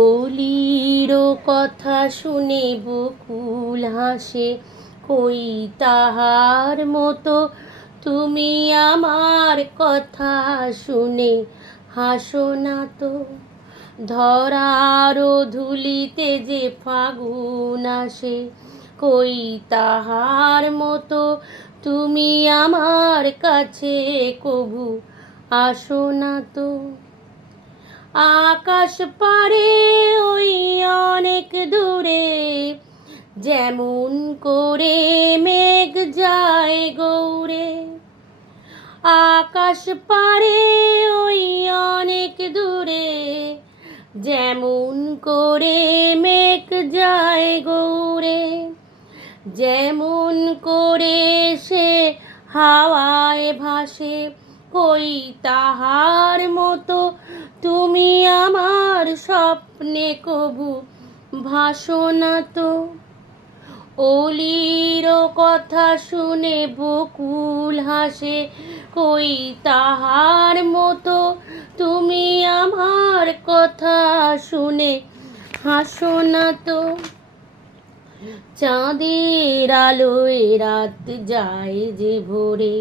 অলির কথা শুনে বকুল হাসে, কই তাহার মতো তুমি আমার কথা শুনে হাসো না তো। ধরার ধুলিতে যে ফাগুন আসে, কই তাহার মতো তুমি আমার কাছে কভু আসো না তো। আকাশ পারে ওই অনেক দূরে, যেমন করে মেঘ যায় গৌরে। আকাশ পারে ওই অনেক দূরে, যেমন করে মেঘ যায় গৌরে। যেমন করে সে হাওয়ায় ভাসে, কই তাহার মতো তুমি আমার স্বপ্নে কভু ভাসো না তো। অলির কথা শুনে বকুল হাসে, কই তাহার মতো তুমি আমার কথা শুনে হাসো না তো। চাঁদের আলোয় রাত যায় যে ভোরে,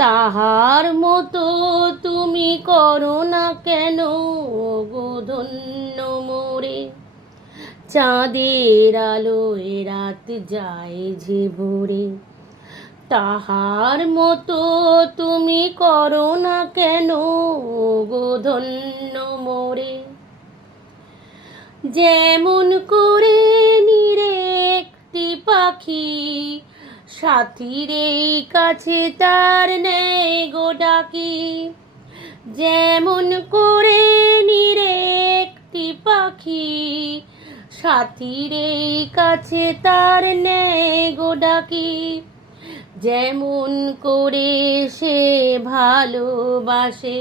তাহার মতো তুমি করো না কেন গো ধন্য মোরে। চাঁদের আলোয় রাত যায় যে ভোরে, তাহার মতো তুমি করো না কেন গো ধন্য মোরে। যেমন করে নিরে একটি পাখি, সাথীর এই কাছে তার নেয় গো ডাকি। যেমন করে নিরে একটি পাখি, সাথীর এই কাছে তার নেয় গো ডাকি। যেমন করে সে ভালোবাসে,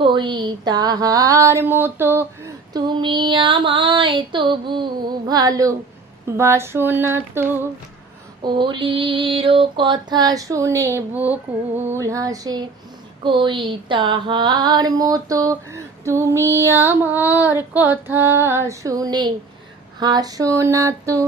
কই তাহার মতো তুমি আমায় তবু ভালোবাসো না তো। অলির কথা শুনে বকুল হাসে, কই তাহার মতো তুমি আমার কথা শুনে হাসো না তো।